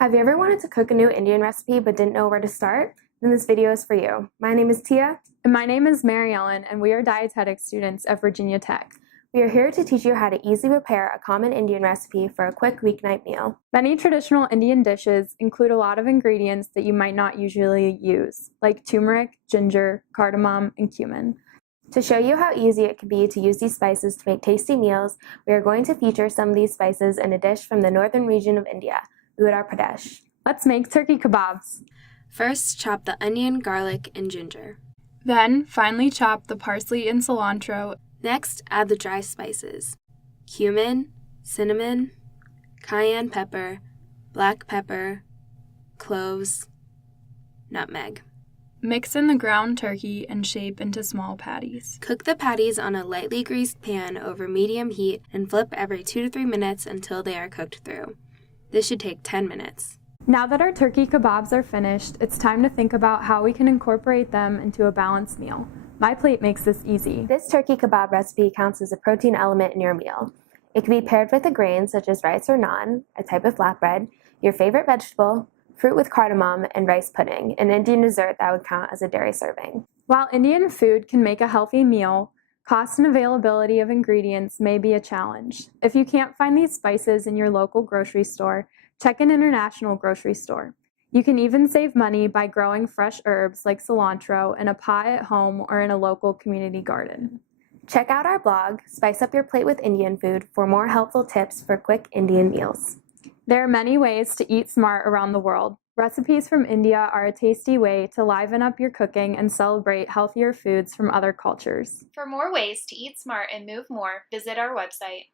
Have you ever wanted to cook a new Indian recipe but didn't know where to start? Then this video is for you. My name is Tia. And my name is Mary Ellen, and we are dietetics students at Virginia Tech. We are here to teach you how to easily prepare a common Indian recipe for a quick weeknight meal. Many traditional Indian dishes include a lot of ingredients that you might not usually use, like turmeric, ginger, cardamom, and cumin. To show you how easy it can be to use these spices to make tasty meals, we are going to feature some of these spices in a dish from the northern region of India, Uttar Pradesh. Let's make turkey kebabs. First, chop the onion, garlic, and ginger. Then, finely chop the parsley and cilantro. Next, add the dry spices: cumin, cinnamon, cayenne pepper, black pepper, cloves, nutmeg. Mix in the ground turkey and shape into small patties. Cook the patties on a lightly greased pan over medium heat and flip every 2 to 3 minutes until they are cooked through. This should take 10 minutes. Now that our turkey kebabs are finished, it's time to think about how we can incorporate them into a balanced meal. MyPlate makes this easy. This turkey kebab recipe counts as a protein element in your meal. It can be paired with a grain such as rice or naan, a type of flatbread, your favorite vegetable, fruit with cardamom, and rice pudding, an Indian dessert that would count as a dairy serving. While Indian food can make a healthy meal, cost and availability of ingredients may be a challenge. If you can't find these spices in your local grocery store, check an international grocery store. You can even save money by growing fresh herbs like cilantro in a pot at home or in a local community garden. Check out our blog, Spice Up Your Plate with Indian Food, for more helpful tips for quick Indian meals. There are many ways to eat smart around the world. Recipes from India are a tasty way to liven up your cooking and celebrate healthier foods from other cultures. For more ways to eat smart and move more, visit our website.